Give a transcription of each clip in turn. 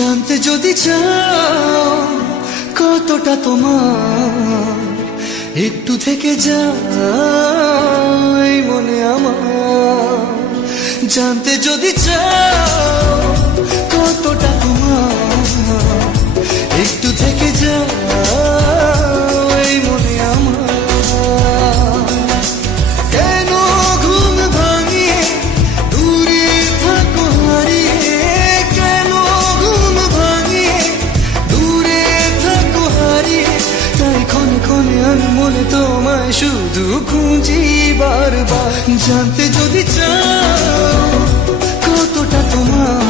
জানতে যদি চাও কতটা তোমার, একটু থেকে যাই মনে আমার। জানতে যদি চাও কতটা তোমার, একটু থেকে যাই মনে আমার। কেন ঘুম ভাঙিয়ে দূরে থাকো হারিয়ে, কেন ঘুম ভাঙিয়ে দূরে থাকো হারিয়ে, তাই ক্ষণে ক্ষণে আমি মনে তোমায় শুধু খুঁজি বারবার। জানতে যদি চাও কতটা তোমার,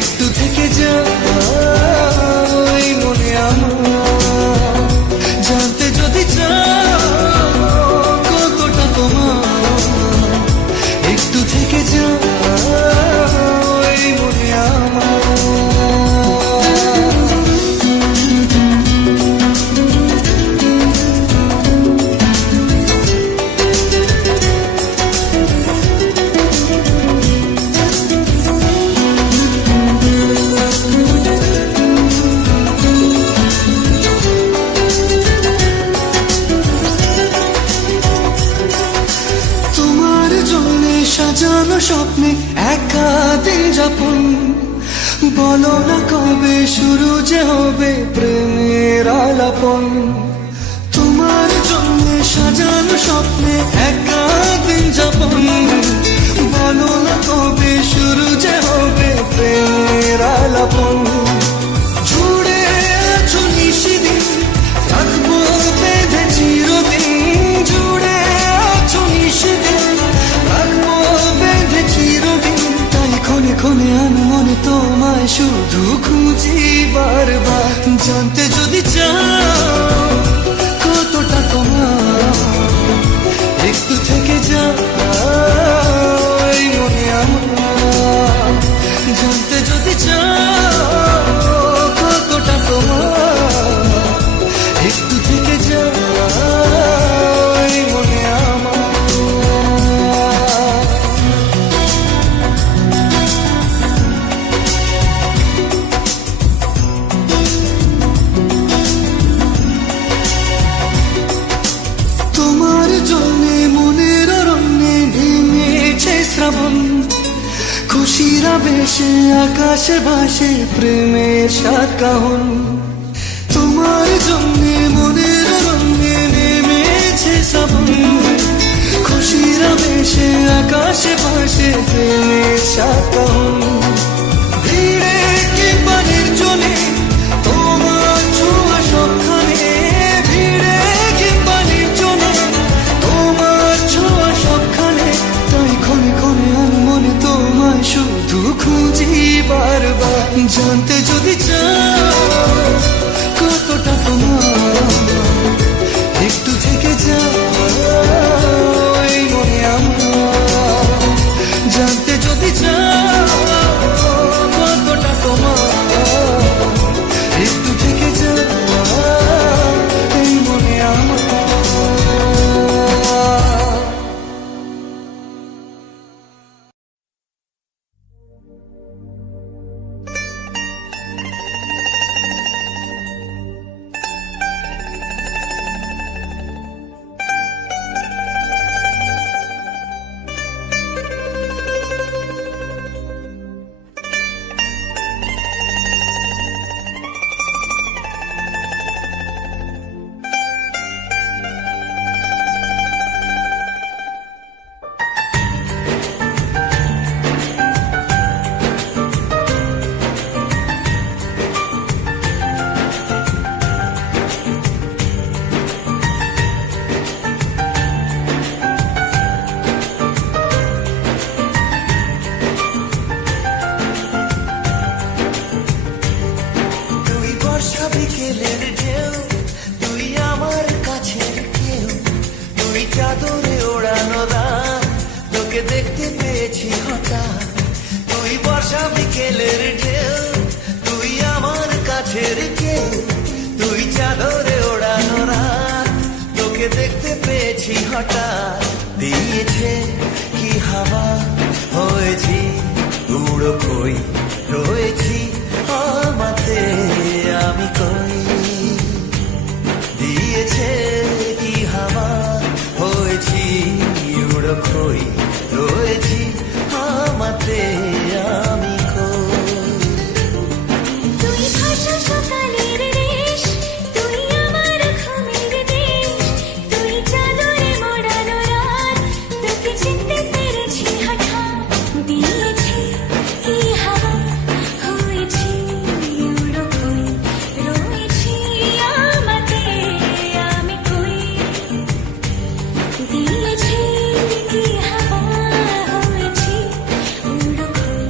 একটু থেকে যাই মনে আমার। জানতে যদি চাও কতটা তোমার, একটু থেকে যাই মনে আমার। সাজানো স্বপ্নে একা দিন যাপন, বলো না কবে শুরু যে হবে প্রেমের আলাপন। তোমার জন্য সাজানো স্বপ্নে একা দিন যাপন, বলো না কবে শুরু যে হবে প্রেমের আলাপন। জুড়ে আছো নিশিদিন, রাখবো বেঁধে চিরদিন। জুড়ে আছো নিশিদিন, রাখবো বেঁধে চিরদিন। তাই ক্ষণে ক্ষণে আমি মনে তোমায় শুধু খুঁজি বারবার। জানতে যদি চাও কতটা তোমার, একটু থেকে যাই মনে আমার। জানতে যদি চাও কতটা তোমার, একটু থেকে যাই মনে আমার। তোমার জন্যে মনের অরণ্যে নেমেছে শ্রাবণ, খুশির আবেশে আকাশে ভাসে প্রেমের সাত কাহন। তোমার জন্যে মনের অরণ্যে নেমেছে শ্রাবণ, খুশির আবেশে আকাশে ভাসে প্রেমের সাত কাহন। ভিড়ে কিংবা নির্জনে তোমার ছোঁয়া সবখানে, ভিড়ে কিংবা নির্জনে তোমার ছোঁয়া সবখানে। তাই ক্ষণে ক্ষণে আমি মনে তোমায় শুধু খুঁজি বারবার। জানতে যদি চাও কতটা তোমার, একটু থেকে যাই মনে আমার। জানতে যদি চাও কতটা তোমার, একটু থেকে যাই মনে আমার। বিকেলের ঢেউ, তুই আমার কাছের কেউ, তুই চাদরে ওড়ানো রাত, তোকে দেখতে পেয়েছি হঠাৎ। তুই বর্ষা বিকেলের ঢেউ, তুই আমার কাছের কেউ, তুই চাদরে ওড়ানো রাত, তোকে দেখতে পেয়েছি হঠাৎ। দিয়েছে কি হাওয়া, হয়েছি উড়ো খই, রয়েছি দিয়েছে কি হাওয়া হয়েছি উড়ো কই রয়েছি আমাদের আমি কই দিয়েছে কি হাওয়া হয়েছি উড়ো কই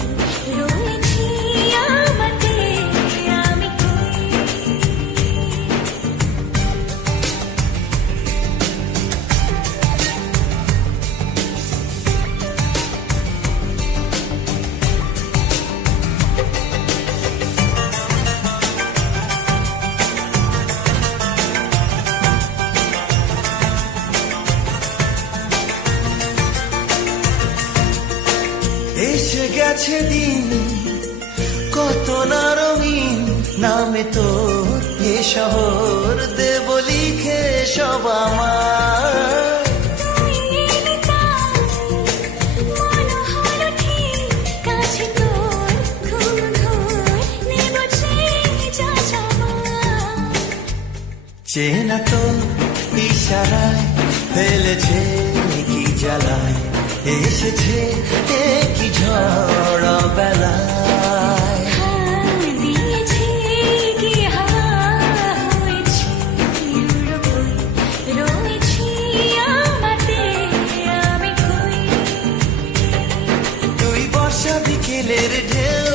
রয়েছি আমাদের আমি কই এসে গেছে দিন কত না রঙিন নামে তোর এ শহর দেব লিখে সব আমার চেনা তো ইশারায় ফেলেছে কি জ্বালায় এসেছে কি ঝড় বেলায় দিয়েছে কি হাওয়া হয়েছি উড়ো কই রয়েছি আমাদের আমি কই তুই বর্ষা বিকেলের ঢেউ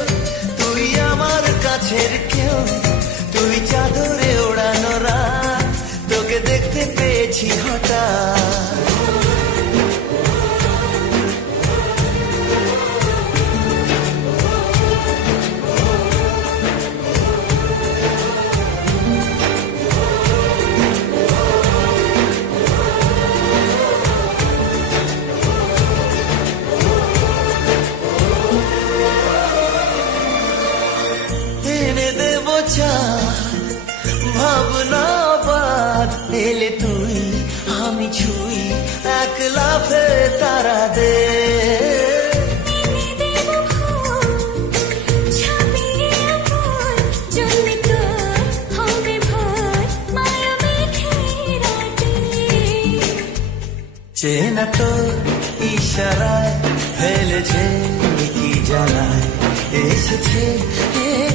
তুই আমার কাছের কেউ তুই চাদরে ওড়ানো রাত তোকে দেখতে পেয়েছি হঠাৎ এনে দেব চাঁদ ভাবনা বাদ এলে তুই আমি ছুই এক লাফে তারা দে এনে দেব ফুল ছাপিয়ে ফুল জন্মে তোর হবে ভোর মায়া মেঘে রাতে চেনা তো ইশারায় ফেলেছে কি জ্বালায় এসেছে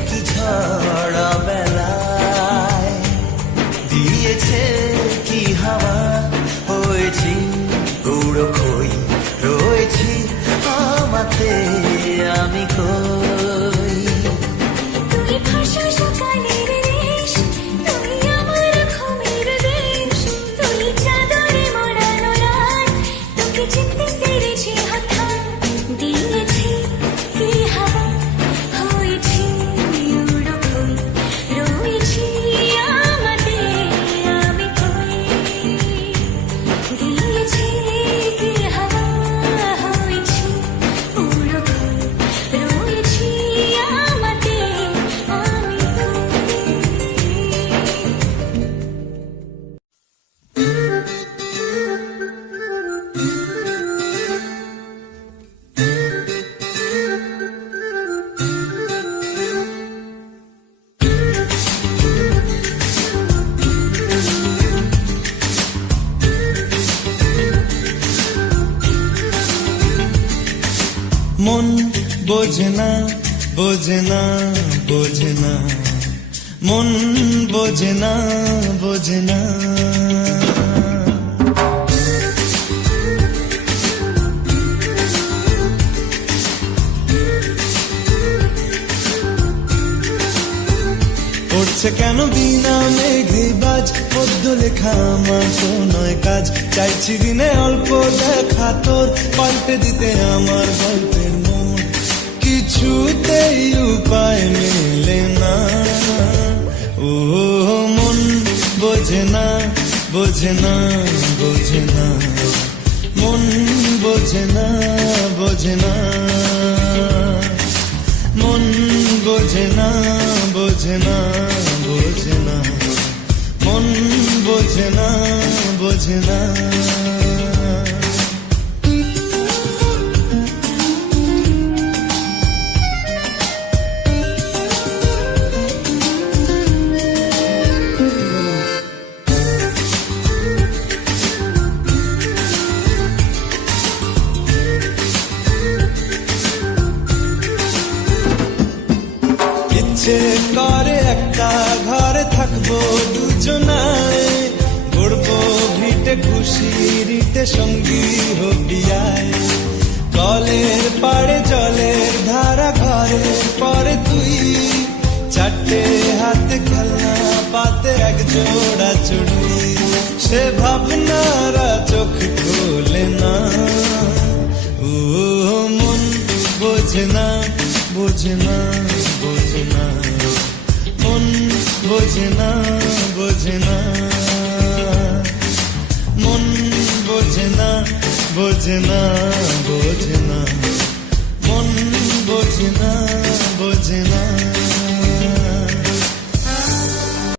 কি ঝড় বেলায় দিয়েছে কি হাওয়া হয়েছি উড়ো খই রয়েছি আমাতে আমি কই তুই ভাষা সকালের দেশ তুই আমার ঘুমের দেশ তুই চাদরে মোড়ানো রাত তোকে চিনতে পেরেছি হঠাৎ দিয়েছি কি হাওয়া হয়েছি উড়ো কই রয়েছি আমাদের আমি কই দিয়েছি কি হাওয়া হয়েছি উড়ো কই রয়েছি আমাদের আমি মন বোঝে না বোঝে না বোঝে না মন বোঝে না বোঝে না পড়ছে কেন বিনা মেঘে বাজ পদ্য লেখা আমার তো নয় কাজ চাইছি দিনে অল্প দেখা তোর পাল্টে দিতে আমার গল্পের মন কিছুতেই উপায় মেলে না ও মন বোঝে না বোঝে না বোঝে না মন বোঝে না বোঝে না মন বোঝে না বোঝে না বোঝে না মন বোঝে না বোঝে না ইচ্ছে করে একটা ঘরে থাকবো দুজনায়, গড়বো ভিটে খুশির ইটে সঙ্গী হবিয়ায়। কলের পাড়ে জলের ধারা ঘরের পরে তুই, চারটে হাতে খেলনা পাতে এক জোড়া চুড়ি। সে ভাবনারা চোখ খোলে না, ও মন বোঝে না, বোঝে না, বোঝে না, মন বোঝে না, বোঝে না, মন বোঝে না, বোঝে না, বোঝে না।